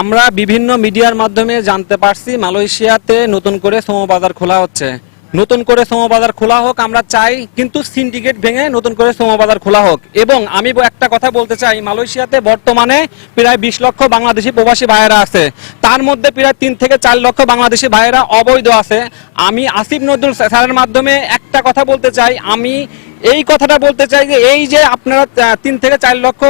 আমরা বিভিন্ন মিডিয়ার মাধ্যমে জানতে পারছি মালয়েশিয়াতে নতুন করে বাজার খোলা হচ্ছে। নতুন করে বাজার খোলা হোক, আমরা চাই কিন্তু সিন্ডিকেট ভেঙে নতুন করে বাজার খোলা হোক। এবং আমি একটা কথা বলতে চাই, মালয়েশিয়াতে বর্তমানে প্রায় বিশ লক্ষ বাংলাদেশি প্রবাসী ভাইয়েরা আছে। তার মধ্যে প্রায় তিন থেকে চার লক্ষ বাংলাদেশি ভাইয়েরা অবৈধ আছে। আমি আসিফ নজরুল স্যারের মাধ্যমে একটা কথা বলতে চাই, আমি এই কথাটা বলতে চাই যে এই যে আপনারা তিন থেকে চার লক্ষ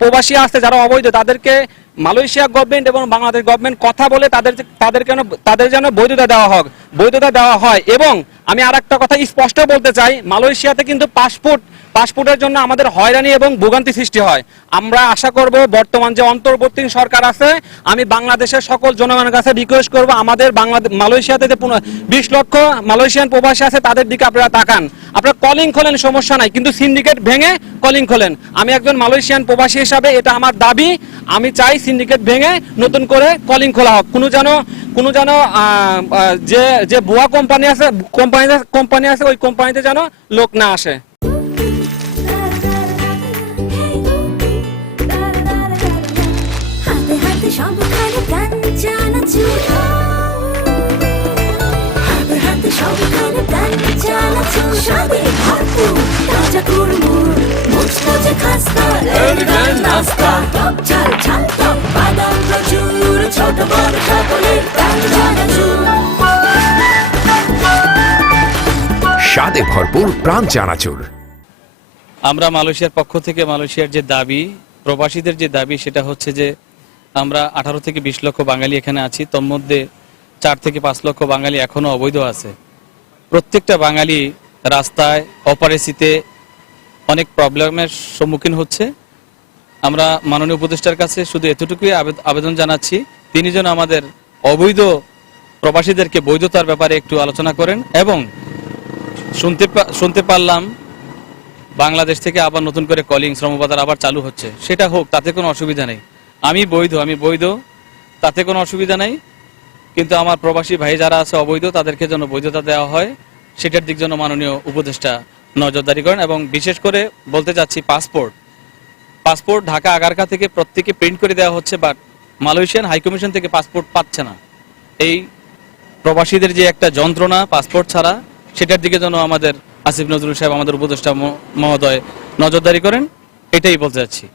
প্রবাসী আসছে যারা অবৈধ, তাদেরকে মালয়েশিয়া গভর্নমেন্ট এবং বাংলাদেশ গভর্নমেন্ট কথা বলে তাদের তাদের কেন তাদের যেন বৈধতা দেওয়া হোক, বৈধতা দেওয়া হয় এবং আমি আর একটা কথা স্পষ্ট বলতে চাই, মালয়েশিয়াতে কিন্তু পাসপোর্ট, পাসপোর্টের জন্য আমাদের হয়রানি এবং ভোগান্তি সৃষ্টি হয়। আমরা আশা করব বর্তমান যে অন্তর্বর্তী সরকার আছে, আমি বাংলাদেশের সকল জনগণের কাছে রিকোয়েস্ট করব, আমাদের বাংলাদেশ মালয়েশিয়াতে যে বিশ লক্ষ মালয়েশিয়ান প্রবাসী আছে, তাদের দিকে আপনারা তাকান। আপনারা কলিং খোলেন, সমস্যা নাই, কিন্তু সিন্ডিকেট ভেঙে কলিং খোলেন। আমি একজন মালয়েশিয়ান প্রবাসী হিসাবে, এটা আমার দাবি। আমি চাই সিন্ডিকেট ভেঙে নতুন করে কলিং খোলা হোক। কোনো যেন কোনো যেন যে যে ভুয়া কোম্পানি আছে কোম্পানি কোম্পানি আছে ওই কোম্পানিতে যেন লোক না আসে। গান চালাচ্ছি হাতে স্বাদে ভরপুর প্রাণ চানাচুর। আমরা মালয়েশিয়ার পক্ষ থেকে মালয়েশিয়ার যে দাবি, প্রবাসীদের যে দাবি, সেটা হচ্ছে যে আমরা আঠারো থেকে বিশ লক্ষ বাঙালি এখানে আছি তোর মধ্যে চার থেকে পাঁচ লক্ষ বাঙালি এখনও অবৈধ আছে। প্রত্যেকটা বাঙালি রাস্তায়, অপারেসিতে অনেক প্রবলেমের সম্মুখীন হচ্ছে। আমরা মাননীয় উপদেষ্টার কাছে শুধু এতটুকুই আবেদ- আবেদন জানাচ্ছি, তিনি যেন আমাদের অবৈধ প্রবাসীদেরকে বৈধতার ব্যাপারে একটু আলোচনা করেন এবং শুনতে শুনতে পারলাম বাংলাদেশ থেকে আবার নতুন করে কলিং শ্রমবাজার আবার চালু হচ্ছে। সেটা হোক, তাতে কোনো অসুবিধা নেই। আমি বৈধ আমি বৈধ, তাতে কোনো অসুবিধা নেই। কিন্তু আমার প্রবাসী ভাই যারা আছে অবৈধ, তাদেরকে যেন বৈধতা দেওয়া হয়, সেটার দিক যেন মাননীয় উপদেষ্টা নজরদারি করেন এবং বিশেষ করে বলতে চাচ্ছি পাসপোর্ট। পাসপোর্ট ঢাকা আগারকা থেকে প্রত্যেকে প্রিন্ট করে দেওয়া হচ্ছে বাট মালয়েশিয়ান হাইকমিশন থেকে পাসপোর্ট পাচ্ছে না। এই প্রবাসীদের যে একটা যন্ত্রণা পাসপোর্ট ছাড়া সেটার দিকে যেন আমাদের আসিফ নজরুল সাহেব আমাদের উপদেষ্টা মহোদয় নজরদারি করেন এটাই বলতে চাচ্ছি।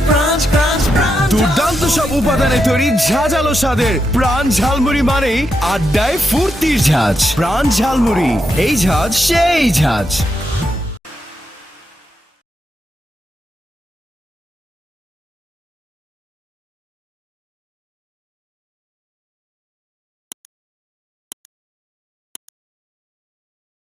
crunch, crunch, crunch দুর্দান্ত সব উপাদানে তৈরি ঝাঁঝালো স্বাদের প্রাণ ঝালমুড়ি মানেই আড্ডায় ফুর্তির ঝাঁজ। প্রাণ ঝালমুড়ি, এই ঝাঁজ, সেই ঝাঁজ।